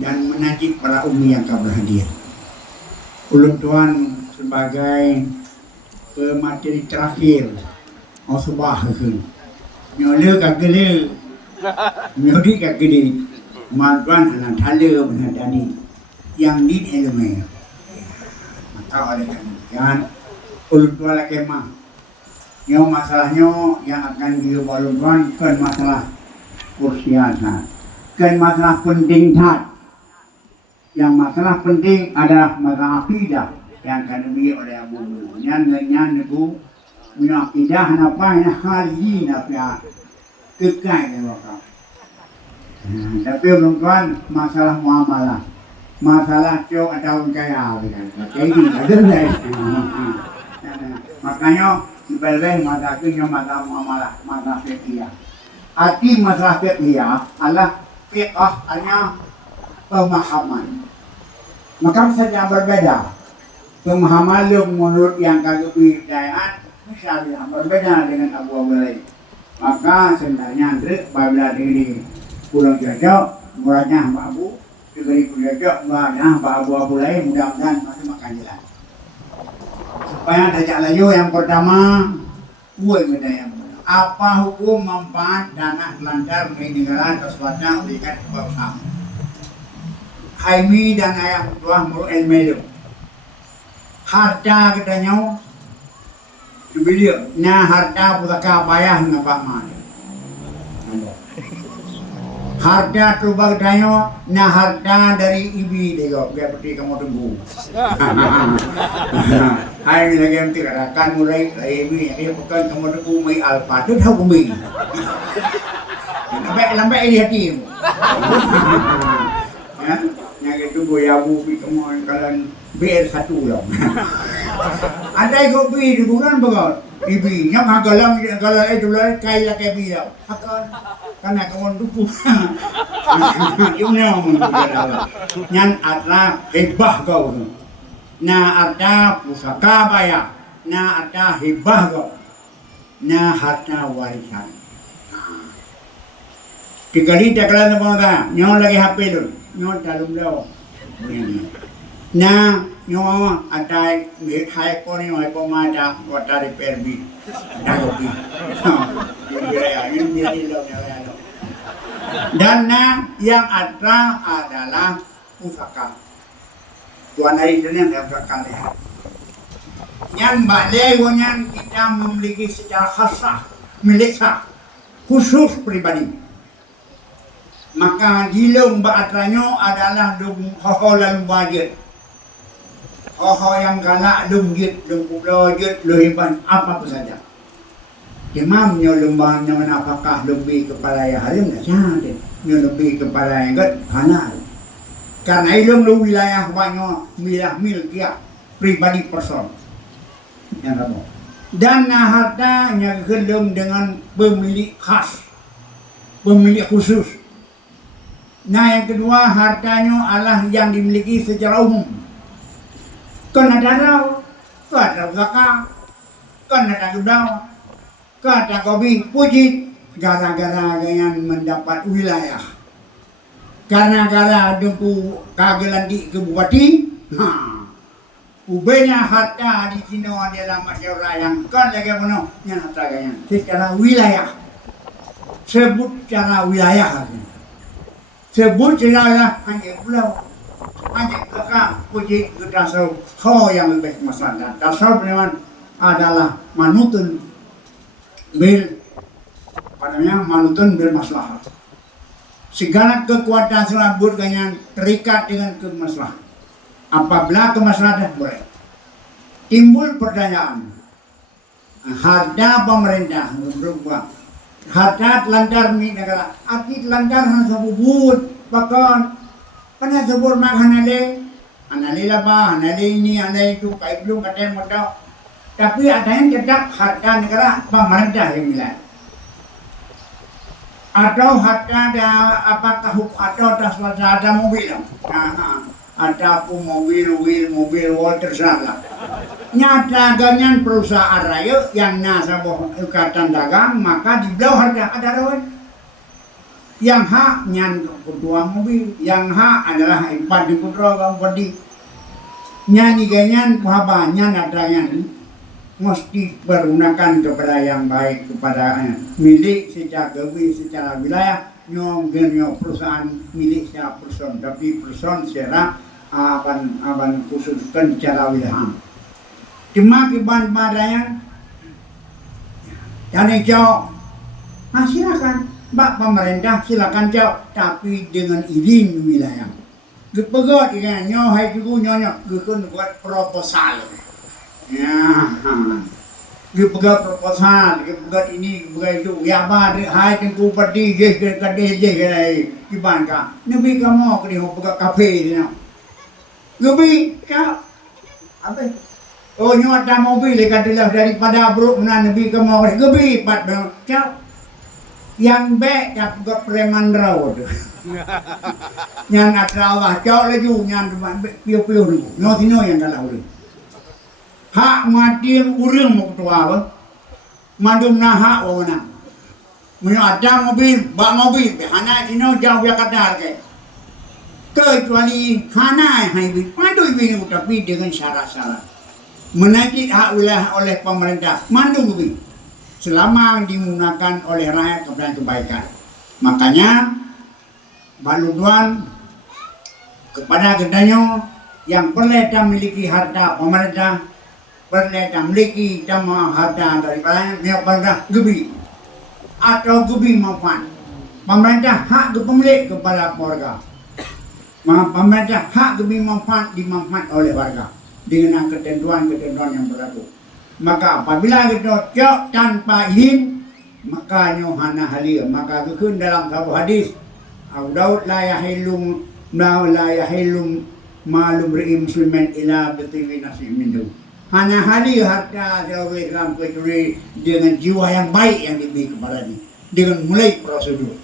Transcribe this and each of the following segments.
dan menajik para umi yang akan berhadir. Ulun Tuan sebagai pemateri terakhir Osbah ke nyola kagele nyodi kagele mantuan anak thala menghadani yang din elemen. Maka oleh kemudian Ulun Tuan lah kemah yang masalahnya yang akan diubah Ulun Tuan kan masalah kursiasa, kan masalah penting tak. Yang masalah penting adalah masalah akidah yang akan diberi oleh Abu Nyan itu punya akidah apa yang khalidin apa kekal ni mereka. Tapi tuan masalah muamalah, masalah cok atau kaya jadi ada lain. Makanya sebenarnya masalah itu masalah muamalah, masalah fikih. Arti masalah fikih adalah fiqh hanya pemahaman. Maka saja berbeda. Pemahaman menurut yang kagak bidayaan misalnya berbeda dengan abu-abu lain. Maka sebenarnya apabila diri pulau jajak murahnya Mbak Abu diberi pulau jajak murahnya Mbak Abu-abu lain mudah-mudahan masih makan jalan. Supaya tajak layu yang pertama buat beda yang apa hukum manfaat dana lantar di negara atau swasta berikan bersama. Haimi dan ayah tuah muru elmelo. Harta katanya dibilir. Nah harta putaka bayah ngapa mana. Harta tu katanya nah harta dari ibi dia biar peti kamu tunggu. Hai lagi yang tikarakan mulai ibi dia bukan kamu tunggu mai alpa tu tahu bumi. Lambat ini hati. Ya. Yang itu boyabu kamu kalian BR1 lah. Ada kopi di bukan bagot. Ibi yang hagalang kalau itu lah kaya kebi lah. Akan karena kamu dupu. Ini yang ada hebah kau. Na ada pusaka bayar. Na ada hebah kau. Na harta warisan. Tiga liter kalau nak nyawa lagi HP tu. Nyo dalam dah. Na nyo ada milik hai ko ni hai ko mada kota repair bi. Ada kopi. Dan yang ada adalah pusaka. Tuan hari ini yang pusaka lihat. Yang balai yang kita memiliki secara khasah milik sah khusus pribadi. Maka jilung ba'atranya adalah lung hoho lalu wajid. Hoho yang galak lung jid, lung wajid, luhiban, apa saja. Imamnya lumbangnya menapakah lebih kepada yang harim, tak ada. Yang lebih kepada yang kat, halal. Karena ilung lu wilayah banyak, milah milkiah, pribadi person. Yang kamu. Dan hartanya gelum dengan pemilik khas, pemilik khusus. Nah yang kedua hartanya adalah yang dimiliki secara umum. Kan ada rau, kan ada zakat, kan ada gudang, kan ada kopi, puji gara-gara yang mendapat wilayah. Karena gara dengku kagelan di kebupati, ubenya harta di sini adalah masyarakat yang kan lagi mana yang hartanya secara wilayah. Sebut secara wilayah. Sebut jelaslah hanya pulau, hanya kakak puji ke dasar kau yang lebih masalah. Dasar memang adalah manutun bil, padanya manutun bil masalah. Segala kekuatan selabut dengan terikat dengan kemaslahan. Apabila kemaslahan boleh, timbul pertanyaan. Harta pemerintah berubah. Harta lantar ni negara, akit lantar han sabubut, bahkan pada sabur mak hanale, hanale laba, hanale ini, hanale itu, kai belum kata modal. Tapi ada yang tetap harta negara pemerintah yang nilai. Atau harta ada apakah atau ada mobil, ada pun mobil terserah. Nyata ganyan perusahaan raya yang nasabah ikatan dagang maka di bawah harga ada rawan. Yang hak nyan ketua mobil, yang hak adalah ipat di putra kampadi. Nyanyi ganyan kuhaba nyan ada yang mesti bergunakan kepada yang baik kepada milik secara gebi secara wilayah nyong genyo perusahaan milik secara person tapi person secara aban khususkan secara wilayah. Cuma kiban badanya jadi jauh. Silakan Mbak pemerintah silakan jauh tapi dengan izin wilayah. Gepegot dengan nyohai juga nyonya gekun buat proposal. Ya, gepegat proposal, gepegat ini, gepegat itu. Ya, bar, hai tengku padi, kadeh kiban ka. Nabi kamu kini gepegat kafe ni. Gebi, kau apa? Oh, nyuat mobil katalah daripada buruk mana nabi kamu gebi pat kau. Yang baik gepegat preman raw tu. Yang atrawah kau lagi yang piu-piu tu. No tino yang kalau tu. Hak mati urang mau ketua apa? Mandum na hak ona. Menyo ada mobil, bak mobil, hana dino jauh ya kadar ke. Kecuali hana hai bi, pandu bi tapi dengan syarat-syarat. Menaikkan hak wilayah oleh pemerintah, mandum bi. Selama digunakan oleh rakyat kepada kebaikan. Makanya baluduan kepada gedanya yang boleh memiliki harta pemerintah pernah memiliki jamaah harta daripada pemerintah gebi atau gebi manfaat. Pemerintah hak kepemilik kepada warga. Pemerintah hak gebi manfaat dimanfaat oleh warga dengan ketentuan-ketentuan yang berlaku. Maka apabila kita cok tanpa izin maka nyohana halia maka kekun dalam satu hadis Daud la yahilum malum ri'im muslimin ila bitiwi nasib minhu. Hanya hari harta jawab dalam kecuali dengan jiwa yang baik yang diberi kepadanya dengan mulai prosedur.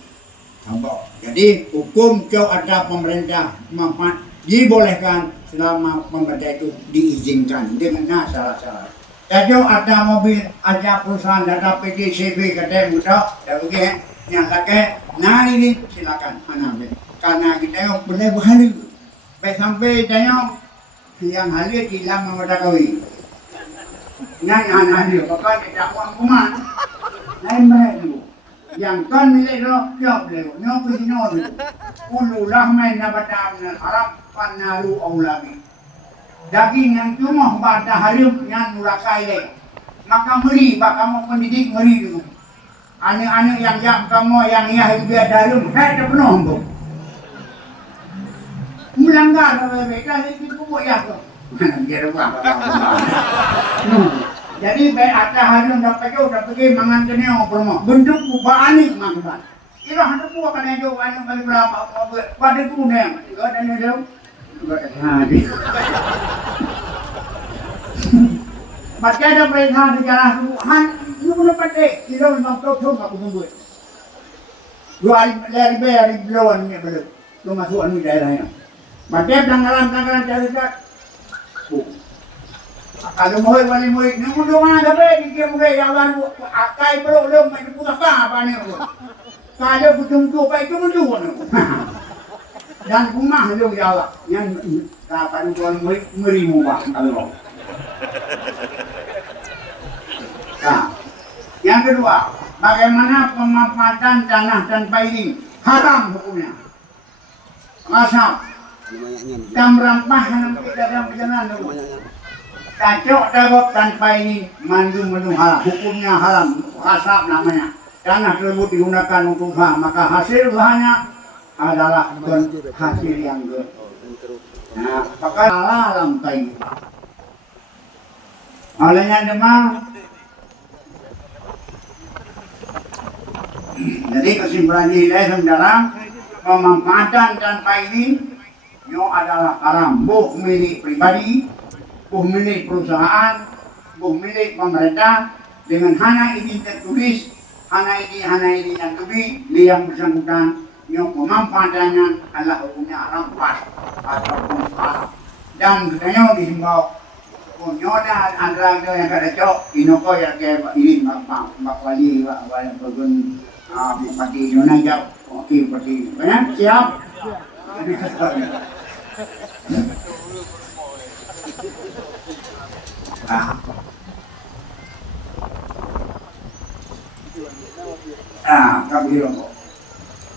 Jadi hukum kau ada pemerintah manfaat dibolehkan selama pemerintah itu diizinkan dengan syarat-syarat. Jadi ada mobil, ada perusahaan, ada PT, CV, kedai muda, dan begitu yang pakai, nah ini silakan anak karena kita boleh berhalil. Sampai tanya yang halil hilang memudah kawin. Nyanyi pokoknya tidak uang kuman lain baik dulu yang kan milik roh jawab dulu nyoku sinol ulu lahmain nabatam haram panalu aulami daging yang cuma pada harim yang nurakai le maka meri bak kamu pendidik meri dulu anak-anak yang jam kamu yang ia biar dalam ada penuh bu melanggar mereka itu buat ya tu jadi baik ada hari dapat pergi mangan kena promo bentuk ubah anik mangban ira hendak buat kan jo anu bagi berapa pada tu ne enggak ada ne baca ada perintah sejarah Tuhan lu boleh pakai kira memang betul aku membuat dua dari bayar di lawan ni belum lu masuk anu daerahnya baca pelanggaran cari kalau mau wali mau ni mudah mana dapat dia mulai jalan akai belum main putar apa ni kalau betul tu apa itu mudah dan rumah lu jalan yang dapat tuan merimu bah kalau yang kedua bagaimana pemanfaatan tanah tanpa izin haram hukumnya asal dan merampah dalam perjalanan dulu kacau dagok tanpa ini mandum haram hukumnya haram asap namanya tanah tersebut digunakan untuk usaha maka hasil usahanya adalah hasil yang nah maka alam kain olehnya demam jadi kesimpulan nilai dalam pemanfaatan tanpa ini adalah haram buh milik pribadi buh milik perusahaan, buh milik pemerintah dengan hanya izin tertulis, hanya ini yang lebih yang bersangkutan yang pemanfaatannya adalah hukumnya rampas ataupun haram dan katanya dihimbau punyoda antara yang kada cok inoko yang ke ini bapak wali wali pegun bupati Indonesia Oke, seperti ini. Banyak siap. Ah, kami bilang,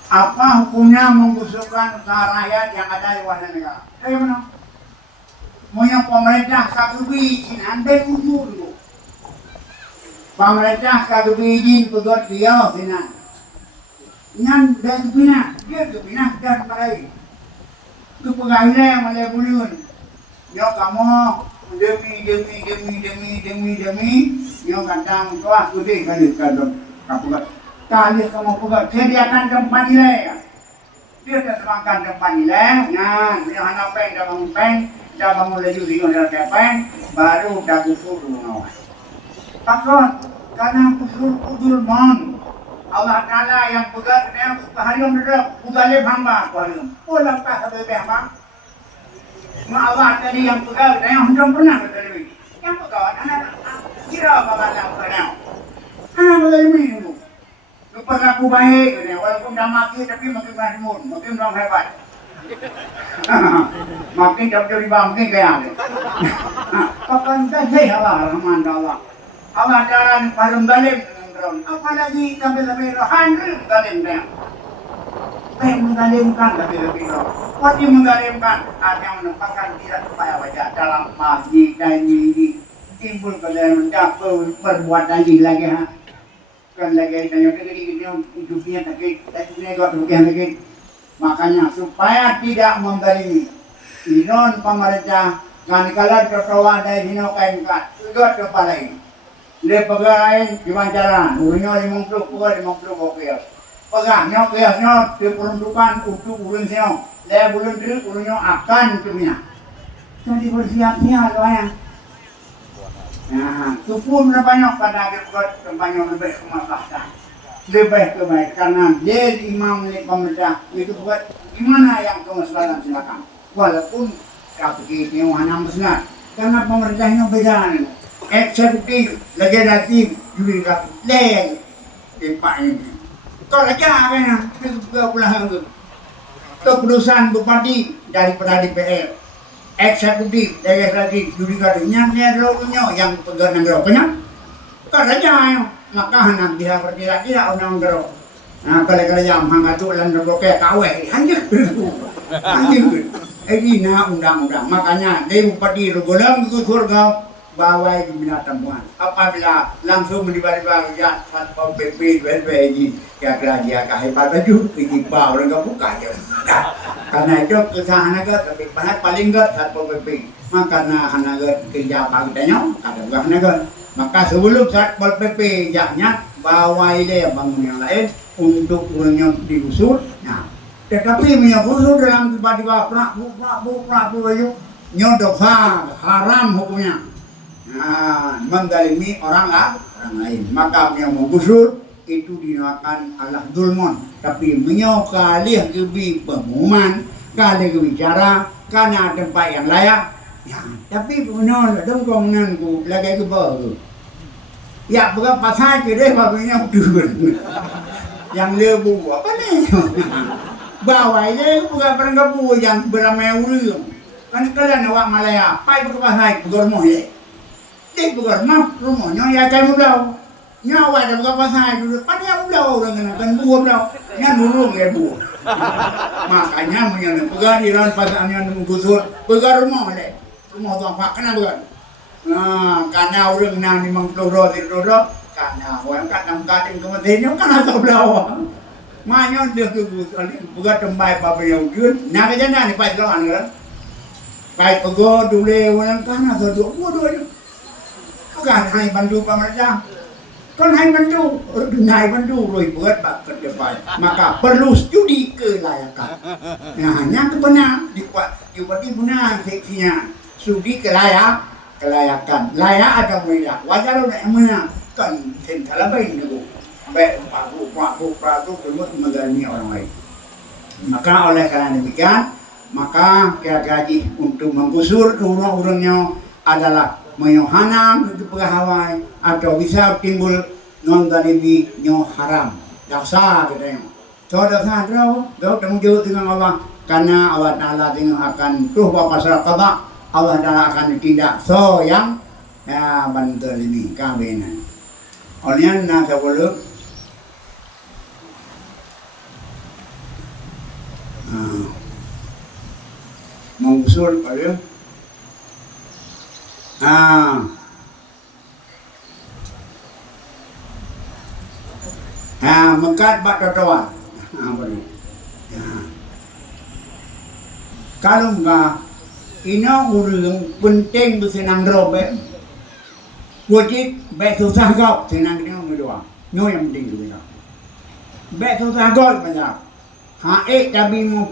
apa hukumnya menggusurkan usaha rakyat yang ada di warga negara? Mana? Punya pemerintah satu izin, anda ujur dulu. Pemerintah satu izin pegot dia sini. Ngan dan bina, dia bina dan merai. Kepegawaian yang mulai bulan. Yo kamu demi, yo kandang tua gede kali kandang kapugat. Kali kamu pegat, sediakan tempat nilai. Dia terangkan tempat nilai, nah, punya anak peng, dah bangun peng, dah bangun laju riung dah peng, baru dah gusur dulu. Takut, karena gusur udul mon. Allah Ta'ala yang pegat yang harium duduk bugalib hamba harium pulang tak ada hamba Allah tadi yang pegat yang belum pernah terjadi yang pegat anak kira bapak yang pegat anak begini itu lupa aku baik walaupun dah mati tapi makin mahmud makin orang hebat makin jauh di bawah makin kaya kapan saja Allah Rahman Allah Allah Ta'ala paling galim apalagi lebih-lebih rohani mengalimkan mengalimkan lebih-lebih roh wajib mengalimkan ada yang menempatkan tidak supaya wajah dalam masjid dan ini timbul ke dalam perbuatan ini lagi kan lagi dan yang kecil hidupnya sakit juga sakit makanya supaya tidak mengalimi inon pemerintah kan kalau tertawa dari sini kain kat juga kepala ini le pagain diwawancara urinyo 50 rupiah paganya kayaknya diperuntukkan untuk ulun sino le bulan dulu urinyo akan kemina jadi bersiap-siap doanya nah itu pun banyak pada akhir banyak lebih kemaslahatan lebih kebaik karena dia imam di pemerintah itu buat gimana yang kemaslahatan silakan walaupun kapit ini hanya besar karena pemerintahnya beda eksekutif, legislatif, yudikatif, lain tempat ini. Kau raja kan? Juga pulang tu. Keputusan bupati daripada DPR, eksekutif, legislatif, yudikatif, yang yang pegang negara punya. Kau raja maka hendak dia bertindak tidak undang-undang. Nah kalau yang hangat tu lalu blokir kawai, hanya ini na undang-undang. Makanya dia bupati regulam ke surga. Bawai di binatang buan. Apabila langsung menibah-nibah ya satpol pp ini ya kerja kahebat baju ini bau orang buka aja. Karena itu kesahanaga tapi paling enggak satpol pp. Makanya hanaga kerja pagitanya kada bukan hanaga. Maka sebelum satpol pp jaknya bawai dia bangun yang lain untuk urangnya digusur. Nah, tetapi punya gusur dalam tiba-tiba prak baju nyodok haram hukumnya. Nah, mendalimi orang lain. Maka yang menggusur itu dinamakan Allah dulmon. Tapi menyokalih kebi pengumuman, kali kebicara, karena tempat yang layak. Ya, tapi punya dong komunanku lagi ke bawah. Ya, bukan pasal kira babinya dulu. Yang lebu apa nih? Bawah ini bukan perenggapu yang beramai urung. Kan kalian awak Malaya, pai ke pasal bermoh ya. Bukan mah rumahnya ya kayak mudah nyawa ada berapa saya dulu pan ya mudah orang kan buah mudah nya nurung ya bu makanya menyana pegar di dalam pasangan menggusur pegar rumah deh rumah tuang pak kena bukan nah karena orang nang di mangkloro karena orang kat nang kating kementerian kan atau belawa makanya dia kegusur pegar tembai papa yang ujun nah kejana nih pak jalan kan baik pegar dulu orang kan atau dua bukan hanya bantu pemerintah kan hanya bantu rồi buat bak ke depan maka perlu studi kelayakan nah hanya benar dibuat benar seksinya studi kelayakan layak atau tidak wajar udah mana kan sentral baik itu baik paku terus mengalami orang lain maka oleh karena demikian maka gaji untuk menggusur rumah-rumahnya adalah menyohanam itu pegawai atau bisa timbul non dalimi nyo haram daksa gitu Saudara sadar, tanggung jawab dengan Allah. Karena Allah Ta'ala akan tuh pasal qada, Allah Ta'ala akan tindak. So yang bantu ini kawinan. Olehnya nak sebelum mengusul pada mengkat bak totoan. Kalau enggak, ini urung penting bersenang robek. Wajib baik susah kau senang dia berdua. Nyo yang penting tu kita. Baik susah kau banyak. Tapi mau